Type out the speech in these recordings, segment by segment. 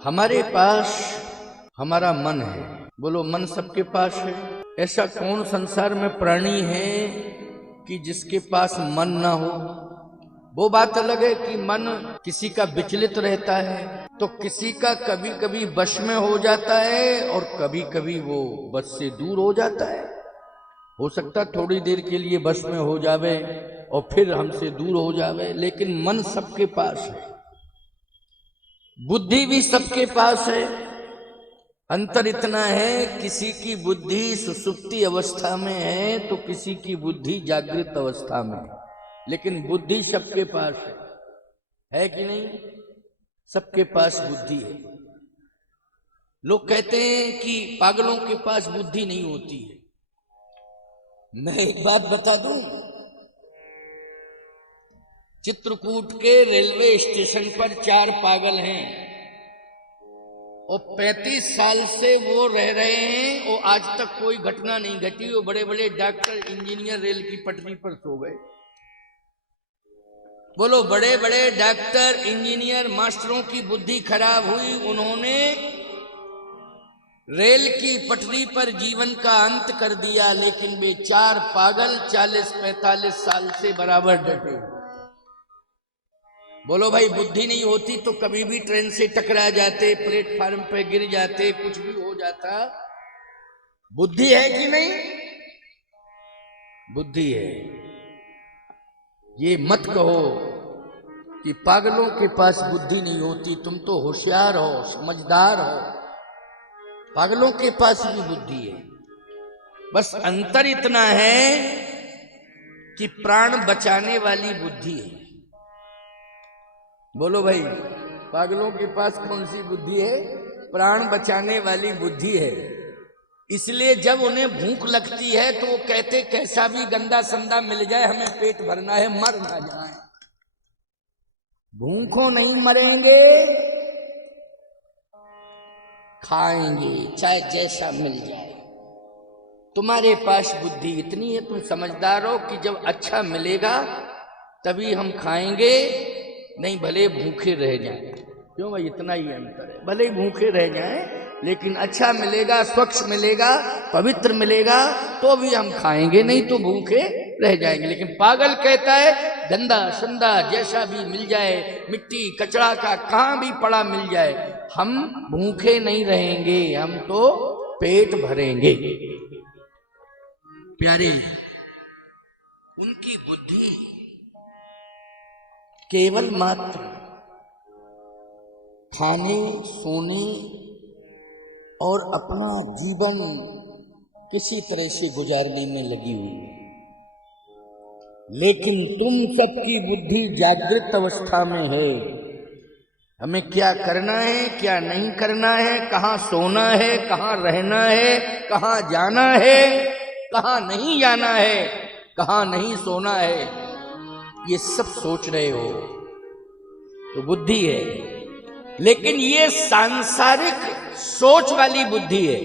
हमारे पास हमारा मन है। बोलो, मन सबके पास है। ऐसा कौन संसार में प्राणी है कि जिसके पास मन ना हो? वो बात अलग है कि मन किसी का विचलित रहता है, तो किसी का कभी कभी वश में हो जाता है और कभी कभी वो वश से दूर हो जाता है। हो सकता थोड़ी देर के लिए वश में हो जावे और फिर हमसे दूर हो जावे, लेकिन मन सबके पास है। बुद्धि भी सबके पास है। अंतर इतना है, किसी की बुद्धि सुसुप्ति अवस्था में है तो किसी की बुद्धि जागृत अवस्था में है, लेकिन बुद्धि सबके पास है कि नहीं? सबके पास बुद्धि है। लोग कहते हैं कि पागलों के पास बुद्धि नहीं होती है। मैं एक बात बता दूं, चित्रकूट के रेलवे स्टेशन पर 4 पागल हैं और 35 साल से वो रह रहे हैं और आज तक कोई घटना नहीं घटी। वो बड़े बड़े डॉक्टर इंजीनियर रेल की पटरी पर सो गए। बोलो, बड़े बड़े डॉक्टर इंजीनियर मास्टरों की बुद्धि खराब हुई, उन्होंने रेल की पटरी पर जीवन का अंत कर दिया, लेकिन वे 4 पागल 40-45 साल से बराबर डटे। बोलो भाई, बुद्धि नहीं होती तो कभी भी ट्रेन से टकरा जाते, प्लेटफार्म पे गिर जाते, कुछ भी हो जाता। बुद्धि है कि नहीं? बुद्धि है। ये मत कहो कि पागलों के पास बुद्धि नहीं होती। तुम तो होशियार हो, समझदार हो। पागलों के पास भी बुद्धि है। बस अंतर इतना है कि प्राण बचाने वाली बुद्धि है। बोलो भाई, पागलों के पास कौन सी बुद्धि है? प्राण बचाने वाली बुद्धि है। इसलिए जब उन्हें भूख लगती है तो वो कहते, कैसा भी गंदा संदा मिल जाए, हमें पेट भरना है, मर ना जाए। भूखों नहीं मरेंगे, खाएंगे चाहे जैसा मिल जाए। तुम्हारे पास बुद्धि इतनी है, तुम समझदार हो कि जब अच्छा मिलेगा तभी हम खाएंगे, नहीं भले भूखे रह जाएं। क्यों भाई? इतना ही अंतर है। भले ही भूखे रह जाएं, लेकिन अच्छा मिलेगा, स्वच्छ मिलेगा, पवित्र मिलेगा तो भी हम खाएंगे, नहीं तो भूखे रह जाएंगे। लेकिन पागल कहता है, गंदा संदा जैसा भी मिल जाए, मिट्टी कचरा का कहां भी पड़ा मिल जाए, हम भूखे नहीं रहेंगे, हम तो पेट भरेंगे। प्यारे, उनकी बुद्धि केवल मात्र खाने, सोने और अपना जीवन किसी तरह से गुजारने में लगी हुई है। लेकिन तुम सबकी बुद्धि जागृत अवस्था में है। हमें क्या करना है, क्या नहीं करना है, कहाँ सोना है, कहाँ रहना है, कहाँ जाना है, कहाँ नहीं जाना है, कहाँ नहीं सोना है, ये सब सोच रहे हो तो बुद्धि है। लेकिन ये सांसारिक सोच वाली बुद्धि है,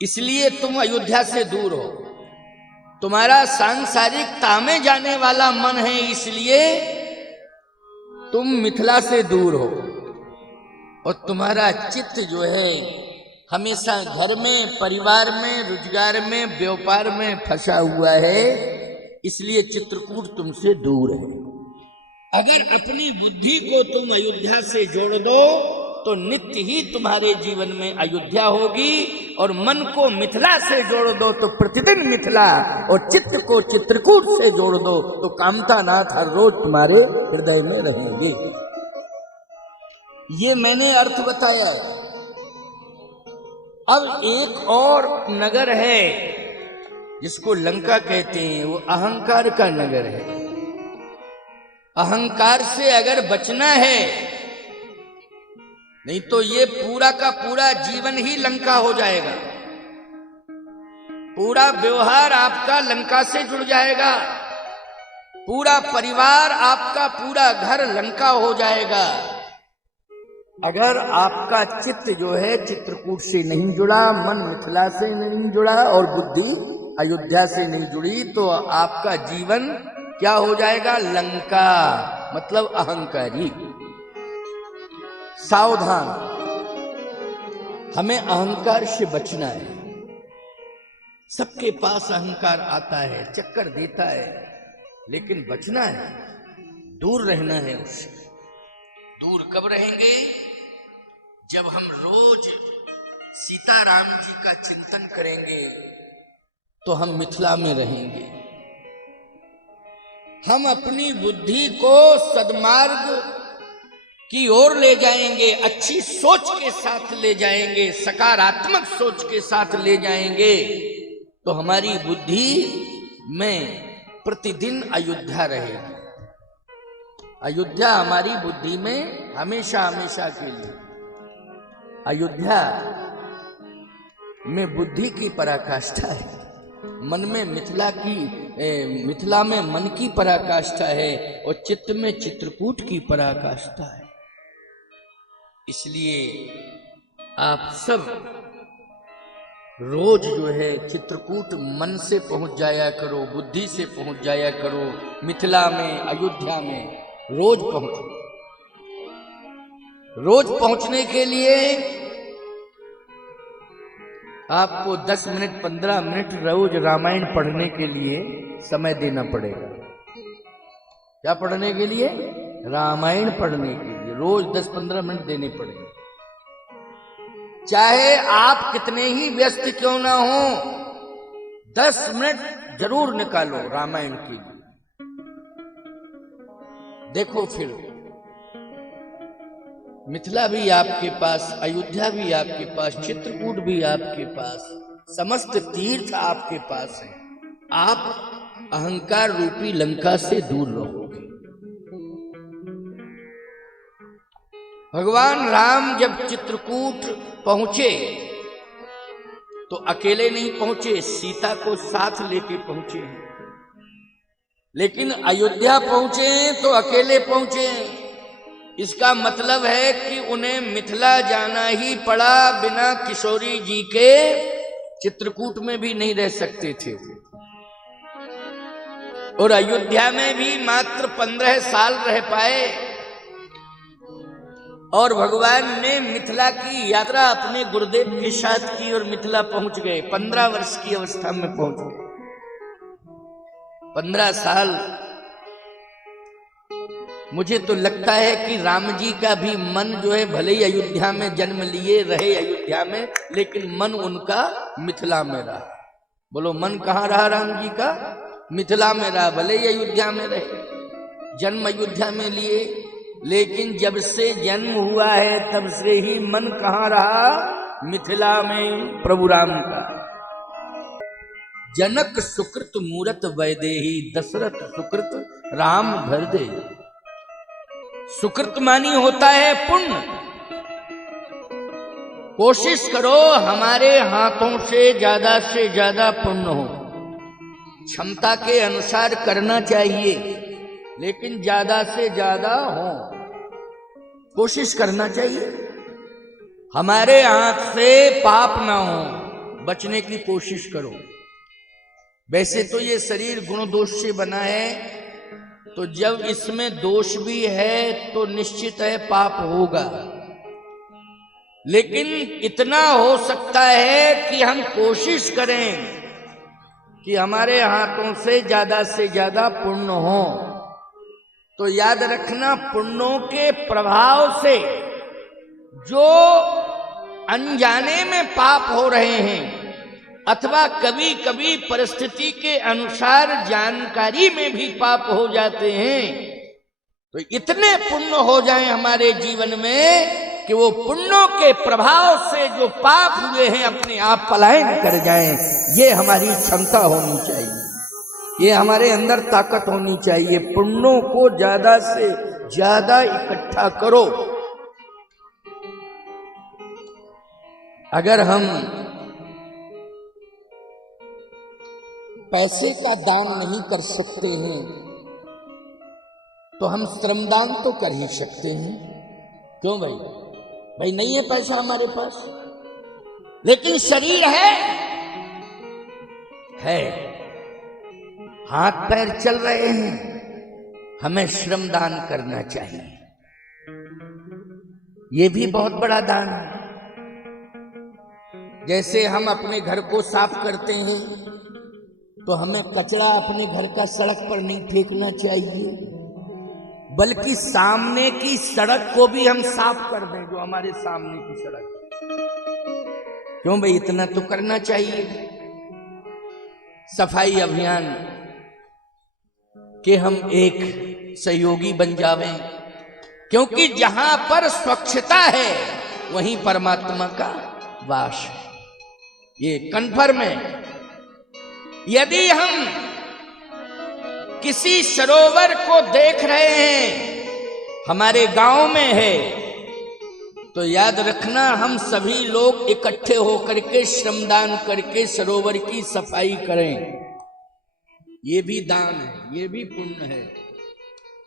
इसलिए तुम अयोध्या से दूर हो। तुम्हारा सांसारिकता में जाने वाला मन है, इसलिए तुम मिथिला से दूर हो। और तुम्हारा चित्त जो है हमेशा घर में, परिवार में, रोजगार में, व्यापार में फंसा हुआ है, इसलिए चित्रकूट तुमसे दूर है। अगर अपनी बुद्धि को तुम अयोध्या से जोड़ दो तो नित्य ही तुम्हारे जीवन में अयोध्या होगी, और मन को मिथिला से जोड़ दो तो प्रतिदिन मिथिला, और चित्त को चित्रकूट से जोड़ दो तो कामता नाथ हर रोज तुम्हारे हृदय में रहेंगे। ये मैंने अर्थ बताया। अब एक और नगर है जिसको लंका कहते हैं, वो अहंकार का नगर है। अहंकार से अगर बचना है, नहीं तो ये पूरा का पूरा जीवन ही लंका हो जाएगा। पूरा व्यवहार आपका लंका से जुड़ जाएगा, पूरा परिवार आपका, पूरा घर लंका हो जाएगा। अगर आपका चित्त जो है चित्रकूट से नहीं जुड़ा, मन मिथिला से नहीं जुड़ा और बुद्धि अयोध्या से नहीं जुड़ी, तो आपका जीवन क्या हो जाएगा? लंका, मतलब अहंकारी। सावधान। हमें अहंकार से बचना है। सबके पास अहंकार आता है, चक्कर देता है, लेकिन बचना है, दूर रहना है उससे। दूर कब रहेंगे? जब हम रोज सीताराम जी का चिंतन करेंगे तो हम मिथिला में रहेंगे। हम अपनी बुद्धि को सद्मार्ग की ओर ले जाएंगे, अच्छी सोच के साथ ले जाएंगे, सकारात्मक सोच के साथ ले जाएंगे, तो हमारी बुद्धि में प्रतिदिन अयोध्या रहेगी। अयोध्या हमारी बुद्धि में हमेशा हमेशा के लिए। अयोध्या में बुद्धि की पराकाष्ठा है, मन में मिथिला में मन की पराकाष्ठा है, और चित्त में चित्रकूट की पराकाष्ठा है। इसलिए आप सब रोज जो है चित्रकूट मन से पहुंच जाया करो, बुद्धि से पहुंच जाया करो। मिथिला में, अयोध्या में रोज पहुंचो। रोज पहुंचने के लिए आपको 10 मिनट 15 मिनट रोज रामायण पढ़ने के लिए समय देना पड़ेगा। क्या पढ़ने के लिए? रामायण पढ़ने के लिए रोज 10-15 मिनट देने पड़ेंगे। चाहे आप कितने ही व्यस्त क्यों ना हो, 10 मिनट जरूर निकालो रामायण के लिए। देखो फिर मिथिला भी आपके पास, अयोध्या भी आपके पास, चित्रकूट भी आपके पास, समस्त तीर्थ आपके पास है। आप अहंकार रूपी लंका से दूर रहोगे। भगवान राम जब चित्रकूट पहुंचे तो अकेले नहीं पहुंचे, सीता को साथ लेके पहुंचे। लेकिन अयोध्या पहुंचे तो अकेले पहुंचे। इसका मतलब है कि उन्हें मिथिला जाना ही पड़ा, बिना किशोरी जी के चित्रकूट में भी नहीं रह सकते थे। और अयोध्या में भी मात्र 15 साल रह पाए, और भगवान ने मिथिला की यात्रा अपने गुरुदेव के साथ की और मिथिला पहुंच गए। 15 वर्ष की अवस्था में पहुंच गए। 15 साल। मुझे तो लगता है कि राम जी का भी मन जो है, भले ही अयोध्या में जन्म लिए रहे अयोध्या में, लेकिन मन उनका मिथिला में रहा। बोलो, मन कहाँ रहा राम जी का? मिथिला में रहा। भले ही अयोध्या में रहे, जन्म अयोध्या में लिए, लेकिन जब से जन्म हुआ है तब से ही मन कहाँ रहा? मिथिला में, प्रभु राम का। जनक सुकृत मूरत वैदेही, दशरथ सुकृत राम धर दे। सुकृत मानी होता है पुण्य। कोशिश करो हमारे हाथों से ज्यादा पुण्य हो। क्षमता के अनुसार करना चाहिए, लेकिन ज्यादा से ज्यादा हो, कोशिश करना चाहिए। हमारे हाथ से पाप ना हो, बचने की कोशिश करो। वैसे तो ये शरीर गुण दोष से बना है, तो जब इसमें दोष भी है तो निश्चित है पाप होगा। लेकिन इतना हो सकता है कि हम कोशिश करें कि हमारे हाथों से ज्यादा पुण्य हो। तो याद रखना, पुण्यों के प्रभाव से जो अनजाने में पाप हो रहे हैं, अथवा कभी कभी परिस्थिति के अनुसार जानकारी में भी पाप हो जाते हैं, तो इतने पुण्य हो जाएं हमारे जीवन में कि वो पुण्यों के प्रभाव से जो पाप हुए हैं अपने आप पलायन कर जाएं। ये हमारी क्षमता होनी चाहिए, ये हमारे अंदर ताकत होनी चाहिए। पुण्यों को ज्यादा से ज्यादा इकट्ठा करो। अगर हम पैसे का दान नहीं कर सकते हैं तो हम श्रमदान तो कर ही सकते हैं। क्यों भाई? भाई नहीं है पैसा हमारे पास, लेकिन शरीर है, हाथ पैर चल रहे हैं, हमें श्रमदान करना चाहिए। ये भी बहुत बड़ा दान है। जैसे हम अपने घर को साफ करते हैं तो हमें कचरा अपने घर का सड़क पर नहीं फेंकना चाहिए, बल्कि सामने की सड़क को भी हम साफ कर दें, जो हमारे सामने की सड़क। क्यों भाई, इतना तो करना चाहिए। सफाई अभियान के हम एक सहयोगी बन जावें, क्योंकि जहां पर स्वच्छता है वहीं परमात्मा का वास है, ये कन्फर्म है। यदि हम किसी सरोवर को देख रहे हैं, हमारे गांव में है, तो याद रखना हम सभी लोग इकट्ठे होकर के श्रमदान करके सरोवर की सफाई करें। ये भी दान है, ये भी पुण्य है।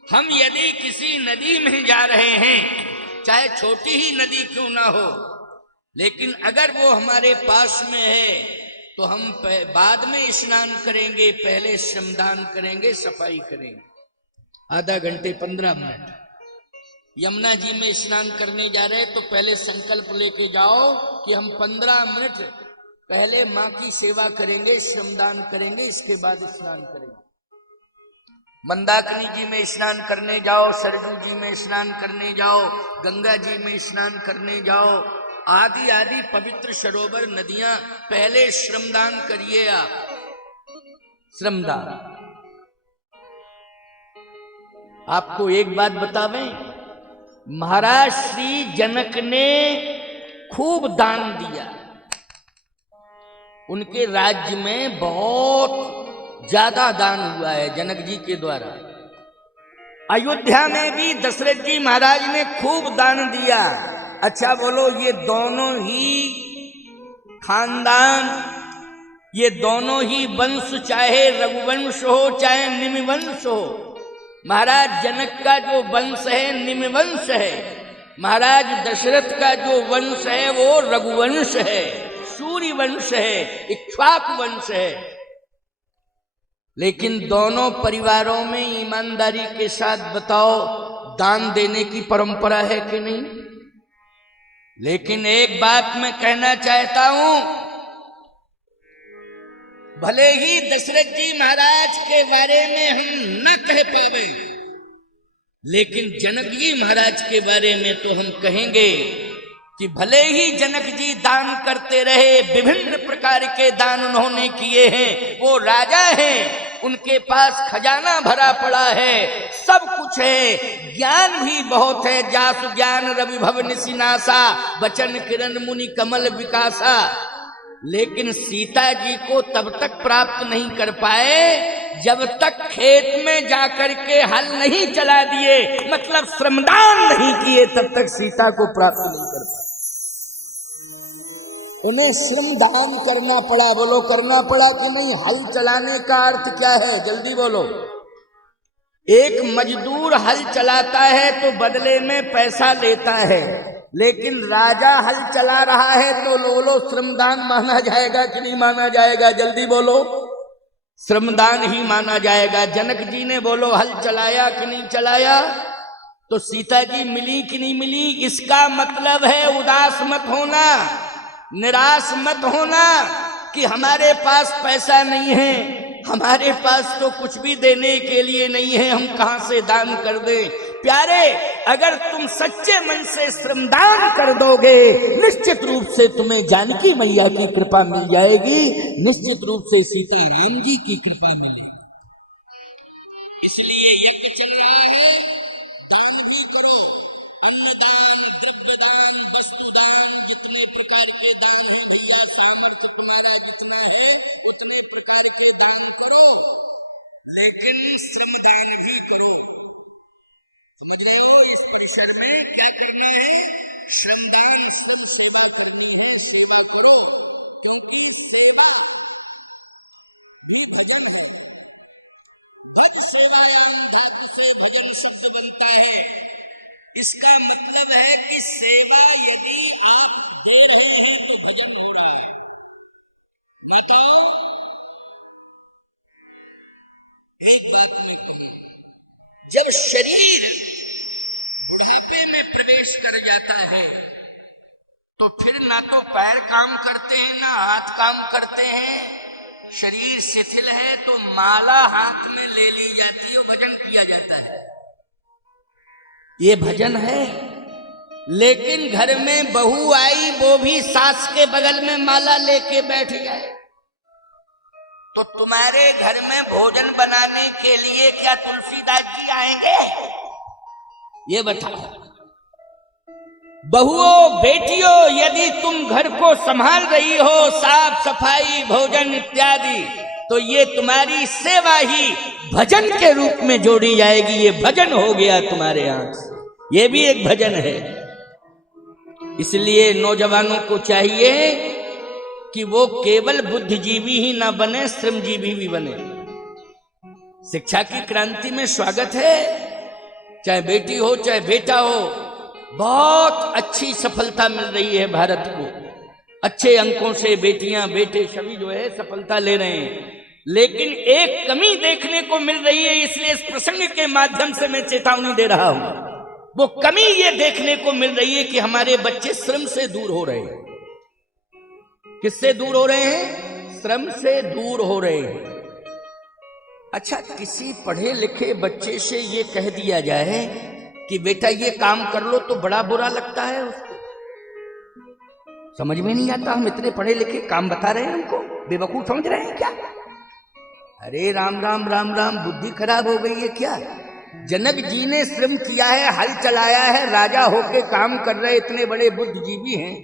हम यदि किसी नदी में जा रहे हैं, चाहे छोटी ही नदी क्यों ना हो, लेकिन अगर वो हमारे पास में है तो हम बाद में स्नान करेंगे, पहले श्रमदान करेंगे, सफाई करेंगे। आधा घंटे 15 मिनट यमुना जी में स्नान करने जा रहे हैं तो पहले संकल्प लेके जाओ कि हम 15 मिनट पहले मां की सेवा करेंगे, श्रमदान करेंगे, इसके बाद स्नान करेंगे। मंदाकिनी जी में स्नान करने जाओ, सरजू जी में स्नान करने जाओ, गंगा जी में स्नान करने जाओ, आदि आदि पवित्र सरोवर नदियां, पहले श्रमदान करिए आप। श्रमदान। आपको एक बात बतावें, महाराज श्री जनक ने खूब दान दिया। उनके राज्य में बहुत ज्यादा दान हुआ है जनक जी के द्वारा। अयोध्या में भी दशरथ जी महाराज ने खूब दान दिया। अच्छा बोलो, ये दोनों ही खानदान, ये दोनों ही वंश, चाहे रघुवंश हो चाहे निमिवंश हो, महाराज जनक का जो वंश है निमिवंश है, महाराज दशरथ का जो वंश है वो रघुवंश है, सूर्य वंश है, इक्ष्वाकु वंश है। लेकिन दोनों परिवारों में ईमानदारी के साथ बताओ, दान देने की परंपरा है कि नहीं? लेकिन एक बात मैं कहना चाहता हूं, भले ही दशरथ जी महाराज के बारे में हम न कह पावे, लेकिन जनक जी महाराज के बारे में तो हम कहेंगे कि भले ही जनक जी दान करते रहे, विभिन्न प्रकार के दान उन्होंने किए हैं, वो राजा हैं, उनके पास खजाना भरा पड़ा है, सब कुछ है, ज्ञान भी बहुत है, जासु ज्ञान रवि भव निसिनासा, बचन किरण मुनि कमल विकासा। लेकिन सीता जी को तब तक प्राप्त नहीं कर पाए जब तक खेत में जाकर के हल नहीं चला दिए, मतलब श्रमदान नहीं किए, तब तक सीता को प्राप्त नहीं कर पाए। उन्हें श्रमदान करना पड़ा। बोलो, करना पड़ा कि नहीं? हल चलाने का अर्थ क्या है? जल्दी बोलो। एक मजदूर हल चलाता है तो बदले में पैसा लेता है, लेकिन राजा हल चला रहा है तो बोलो, श्रमदान माना जाएगा कि नहीं माना जाएगा? जल्दी बोलो। श्रमदान ही माना जाएगा। जनक जी ने बोलो हल चलाया कि नहीं चलाया? तो सीता जी मिली कि नहीं मिली? इसका मतलब है उदास मत होना, निराश मत होना कि हमारे पास पैसा नहीं है, हमारे पास तो कुछ भी देने के लिए नहीं है, हम कहां से दान कर दें। प्यारे, अगर तुम सच्चे मन से श्रमदान कर दोगे, निश्चित रूप से तुम्हें जानकी मैया की कृपा मिल जाएगी, निश्चित रूप से सीता राम जी की कृपा मिलेगी। इसलिए यज्ञ चल रहा है, दान भी करो, अन्नदान, द्रव्यदान, वस्तुदान, जितने प्रकार के दान हैं भैया, सामर्थ्य तुम्हारा जितना है उतने प्रकार के दान करो, लेकिन श्रमदान भी करो। इस परिसर में क्या करना है? श्रमदान, श्रम सेवा करनी है, सेवा करो, क्योंकि सेवा भी भजन है। भज सेवायाम धातु से भजन शब्द बनता है। इसका मतलब है कि सेवा यदि आप दे रहे हैं तो भजन हो रहा है। बताओ, एक बात में, जब शरीर बुढ़ापे में प्रवेश कर जाता है तो फिर ना तो पैर काम करते हैं ना हाथ काम करते हैं, शरीर शिथिल है, तो माला हाथ में ले ली जाती है, भजन किया जाता है। ये भजन है। लेकिन घर में बहू आई, वो भी सास के बगल में माला लेके बैठ जाए, तो तुम्हारे घर में भोजन बनाने के लिए क्या तुलसीदास जी आएंगे? ये बताओ। बहुओं बेटियों, यदि तुम घर को संभाल रही हो, साफ सफाई भोजन इत्यादि, तो ये तुम्हारी सेवा ही भजन के रूप में जोड़ी जाएगी। ये भजन हो गया तुम्हारे यहां से, ये भी एक भजन है। इसलिए नौजवानों को चाहिए कि वो केवल बुद्धिजीवी ही ना बने, श्रमजीवी भी बने। शिक्षा की क्रांति में स्वागत है, चाहे बेटी हो चाहे बेटा हो। बहुत अच्छी सफलता मिल रही है भारत को, अच्छे अंकों से बेटियां बेटे सभी जो है सफलता ले रहे हैं। लेकिन एक कमी देखने को मिल रही है, इसलिए इस प्रसंग के माध्यम से मैं चेतावनी दे रहा हूं। वो कमी ये देखने को मिल रही है कि हमारे बच्चे श्रम से दूर हो रहे हैं। किससे दूर हो रहे हैं? श्रम से दूर हो रहे हैं। अच्छा, किसी पढ़े लिखे बच्चे से ये कह दिया जाए कि बेटा ये काम कर लो, तो बड़ा बुरा लगता है उसको। समझ में नहीं आता, हम इतने पढ़े लिखे काम बता रहे हैं, हमको बेवकूफ समझ रहे हैं क्या? अरे राम राम राम राम, बुद्धि खराब हो गई है क्या? जनक जी ने श्रम किया है, हल चलाया है, राजा होके काम कर रहे इतने बड़े बुद्धिजीवी हैं।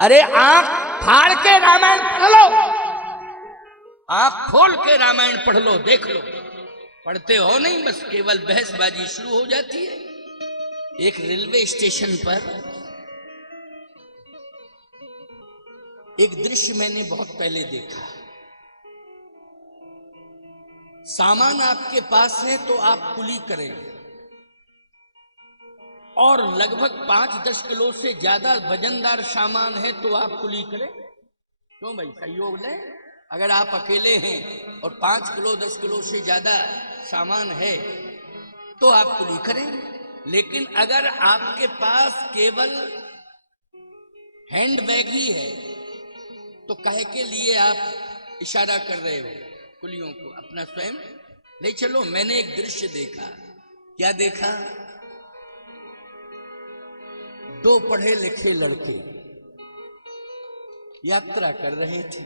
अरे आंख फाड़ के रामायण पढ़ लो, आंख खोल के रामायण पढ़ लो, देख लो। पढ़ते हो नहीं, बस केवल बहसबाजी शुरू हो जाती है। एक रेलवे स्टेशन पर एक दृश्य मैंने बहुत पहले देखा। सामान आपके पास है तो आप कुली करें, और लगभग 5-10 किलो से ज्यादा वजनदार सामान है तो आप कुली करें। क्यों भाई, सहयोग लें। अगर आप अकेले हैं और 5 किलो 10 किलो से ज्यादा सामान है तो आप कुली करें। लेकिन अगर आपके पास केवल हैंड बैग ही है तो काहे के लिए आप इशारा कर रहे हो कुलियों को? अपना स्वयं ले चलो। मैंने एक दृश्य देखा। क्या देखा? 2 पढ़े लिखे लड़के यात्रा कर रहे थे।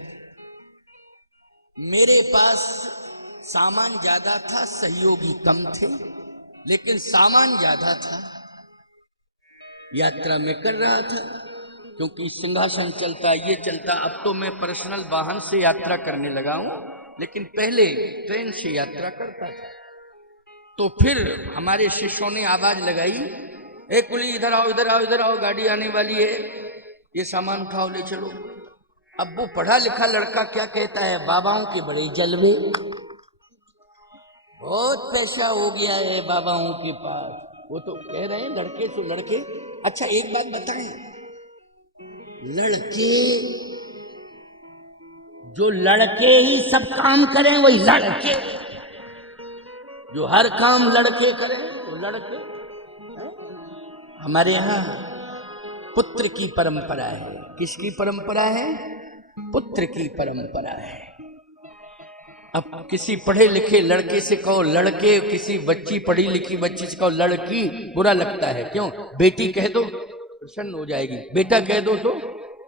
मेरे पास सामान ज्यादा था, सहयोगी कम थे, लेकिन सामान ज्यादा था। यात्रा में कर रहा था क्योंकि सिंहासन चलता, ये चलता। अब तो मैं पर्सनल वाहन से यात्रा करने लगा हूं, लेकिन पहले ट्रेन से यात्रा करता था। तो फिर हमारे शिष्यों ने आवाज लगाई, ए कुली इधर आओ इधर आओ इधर आओ, गाड़ी आने वाली है, ये सामान उठाओ ले चलो। अब वो पढ़ा लिखा लड़का क्या कहता है? बाबाओं के बड़े जलवे, बहुत पैसा हो गया है बाबाओं के पास। वो तो कह रहे हैं लड़के तो लड़के। अच्छा एक बात बताएं, लड़के जो लड़के ही सब काम करें वही लड़के, जो हर काम लड़के करें वो लड़के। हमारे यहाँ पुत्र की परंपरा है। किसकी परंपरा है? पुत्र की परंपरा है। अब किसी पढ़े लिखे लड़के से कहो लड़के, किसी बच्ची पढ़ी लिखी बच्ची से कहो लड़की, बुरा लगता है। क्यों? बेटी कह दो प्रसन्न हो जाएगी, बेटा कह दो तो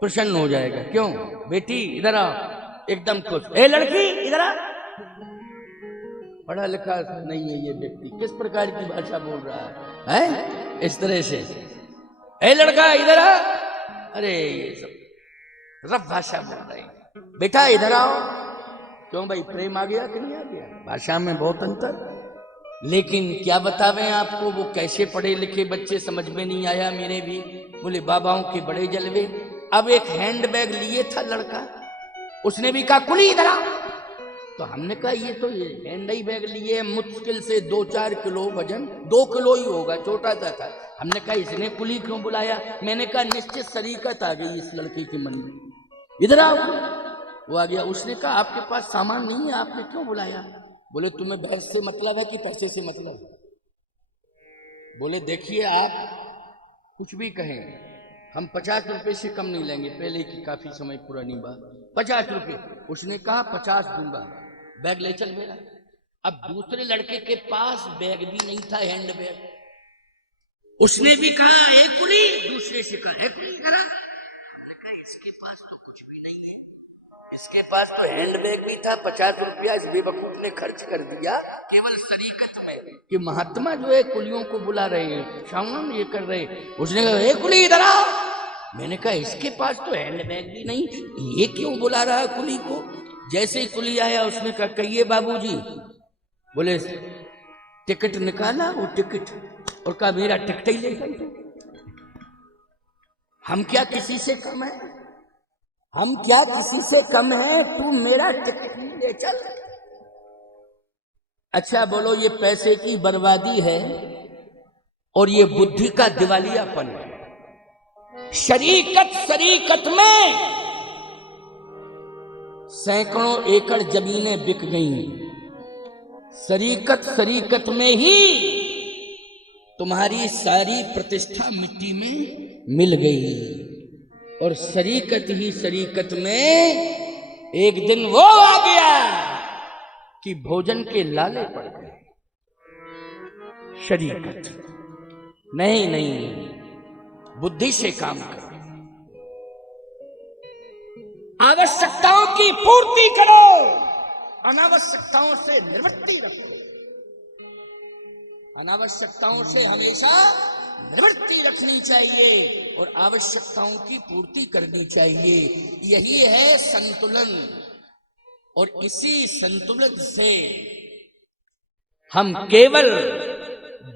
प्रसन्न हो जाएगा। क्यों? बेटी इधर आ, एकदम खुश। ए लड़की इधर आ। पढ़ा लिखा नहीं है ये व्यक्ति, किस प्रकार की भाषा बोल रहा है? इस तरह से, ए लड़का इधर आ। अरे ये सब रफ भाषा बोल रहे हैं। बेटा इधर आओ। क्यों भाई, प्रेम आ गया कि नहीं आ गया? भाषा में बहुत अंतर। लेकिन क्या बतावें आपको, वो कैसे पढ़े लिखे बच्चे, समझ में नहीं आया मेरे भी। बोले बाबाओं के बड़े जलवे। अब एक हैंड बैग लिए था लड़का, उसने भी कहा कुली इधर आ। तो हमने कहा ये तो ये हैंड ही बैग लिए, मुश्किल से 2-4 किलो वजन, 2 किलो ही होगा, छोटा सा था। हमने कहा इसने कुली क्यों बुलाया? मैंने कहा निश्चित सरीकत आ गई इस लड़के के मन में, इधर आओ। वो आ गया। उसने कहा आपके पास सामान नहीं है, आपने क्यों बुलाया? बोले तुम्हें भैंस से मतलब है कि पैसे से मतलब? बोले देखिए आप कुछ भी कहें, हम 50 रुपए से कम नहीं लेंगे, पहले की काफी समय पुरानी बात, 50 रुपए। उसने कहा 50 दूंगा, बैग ले चल मेरा। अब दूसरे लड़के के पास बैग भी नहीं था, हैंड बैग। उसने भी कहा है कुली, दूसरे से कहा है कुली, कहा इसके पास तो कुछ भी नहीं है, इसके पास तो हैंड बैग भी था, 50 रुपया इस बेवकूफ ने खर्च कर दिया केवल शरीकत में कि महात्मा जो है कुलियों को बुला रहे हैं, शाम ये कर रहे हैं। उसने कहा ए कुली इधर आओ। मैंने कहा इसके पास तो हैंड बैग भी नहीं, ये क्यों बुला रहा है कुली को। जैसे ही कुली आया उसने कहा कहिए बाबूजी। बोले टिकट निकाला, वो टिकट, और कहा मेरा टिकट ही ले गए। हम क्या किसी से कम है, हम क्या किसी से कम है, तू मेरा टिकट ही ले चल। अच्छा बोलो, ये पैसे की बर्बादी है और ये बुद्धि का दिवालियापन है। शरीकत में सैकड़ों एकड़ जमीनें बिक गईं। शरीकत में ही तुम्हारी सारी प्रतिष्ठा मिट्टी में मिल गई। और शरीकत में एक दिन वो आ गया कि भोजन के लाले पड़ गए। शरीकत नहीं, बुद्धि से काम करो, आवश्यकताओं की पूर्ति करो, अनावश्यकताओं से निवृत्ति रखो। अनावश्यकताओं से हमेशा निवृत्ति रखनी चाहिए और आवश्यकताओं की पूर्ति करनी चाहिए। यही है संतुलन। और इसी संतुलन से हम केवल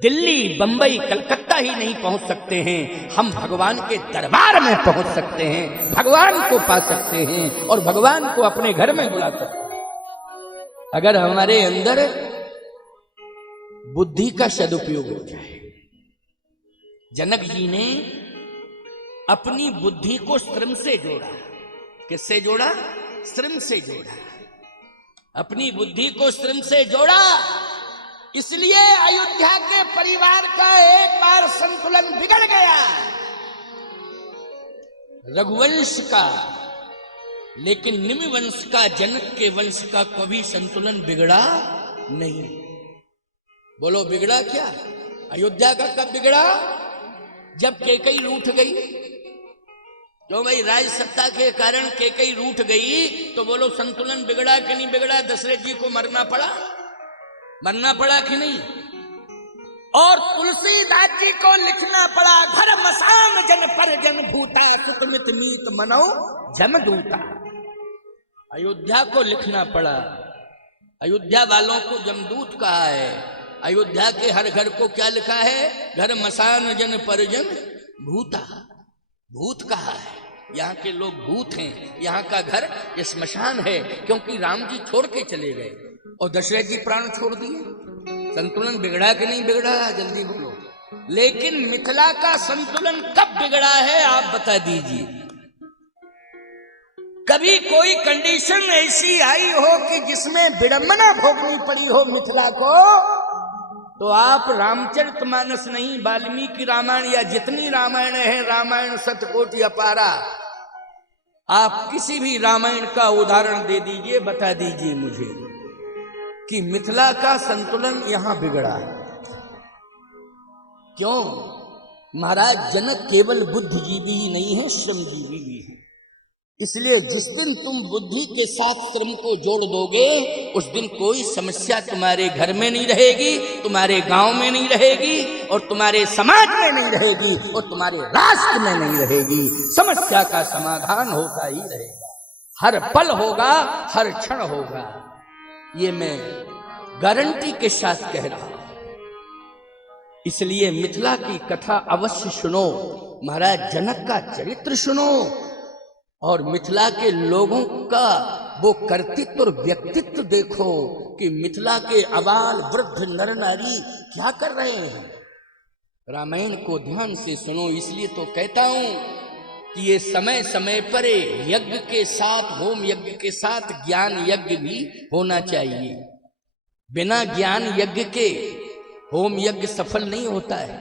दिल्ली, बंबई, कलकत्ता ही नहीं पहुंच सकते हैं, हम भगवान के दरबार में पहुंच सकते हैं, भगवान को पा सकते हैं और भगवान को अपने घर में बुला सकते हैं अगर हमारे अंदर बुद्धि का सदुपयोग हो जाए। जनक जी ने अपनी बुद्धि को श्रम से जोड़ा। किससे जोड़ा? श्रम से जोड़ा। अपनी बुद्धि को श्रम से जोड़ा, इसलिए अयोध्या के परिवार का एक बार संतुलन बिगड़ गया, रघुवंश का। लेकिन निमि वंश का, जनक के वंश का कभी संतुलन बिगड़ा नहीं। बोलो बिगड़ा क्या? अयोध्या का कब बिगड़ा? जब कैकई रूठ गई। क्यों भाई? राज सत्ता के कारण कैकई रूठ गई, तो बोलो संतुलन बिगड़ा कि नहीं बिगड़ा? दशरथ जी को मरना पड़ा कि नहीं? और तुलसीदास जी को लिखना पड़ा, धर्म मसान जन पर जन भूता, सुतमित मीत मनो जमदूता। अयोध्या को लिखना पड़ा। अयोध्या वालों को जमदूत कहा है। अयोध्या के हर घर को क्या लिखा है? घर मसान जन पर जन भूता। भूत कहा है, यहाँ के लोग भूत हैं, यहाँ का घर स्मशान है, क्योंकि राम जी छोड़ के चले गए और दशरथ जी प्राण छोड़ दिए। संतुलन बिगड़ा कि नहीं बिगड़ा? जल्दी बोलो। लेकिन मिथिला का संतुलन कब बिगड़ा है आप बता दीजिए। कभी कोई कंडीशन ऐसी आई हो कि जिसमें विडंबना भोगनी पड़ी हो मिथिला को, तो आप रामचरितमानस नहीं, वाल्मीकि रामायण या जितनी रामायण है, रामायण शतकोटि अपारा, आप किसी भी रामायण का उदाहरण दे दीजिए, बता दीजिए मुझे कि मिथिला का संतुलन यहां बिगड़ा है। क्यों? महाराज जनक केवल बुद्धिजीवी ही नहीं है, श्रमजीवी भी है। इसलिए जिस दिन तुम बुद्धि के साथ श्रम को जोड़ दोगे, उस दिन कोई समस्या तुम्हारे घर में नहीं रहेगी, तुम्हारे गांव में नहीं रहेगी, और तुम्हारे समाज में नहीं रहेगी, और तुम्हारे राष्ट्र में नहीं रहेगी। समस्या का समाधान होता ही रहेगा, हर पल होगा, हर क्षण होगा। ये मैं गारंटी के साथ कह रहा हूं। इसलिए मिथिला की कथा अवश्य सुनो, महाराज जनक का चरित्र सुनो, और मिथिला के लोगों का वो कर्तृत्व और व्यक्तित्व देखो कि मिथिला के अबाल वृद्ध नर नारी क्या कर रहे हैं। रामायण को ध्यान से सुनो। इसलिए तो कहता हूं कि ये समय समय पर यज्ञ के साथ, होम यज्ञ के साथ ज्ञान यज्ञ भी होना चाहिए। बिना ज्ञान यज्ञ के होम यज्ञ सफल नहीं होता है।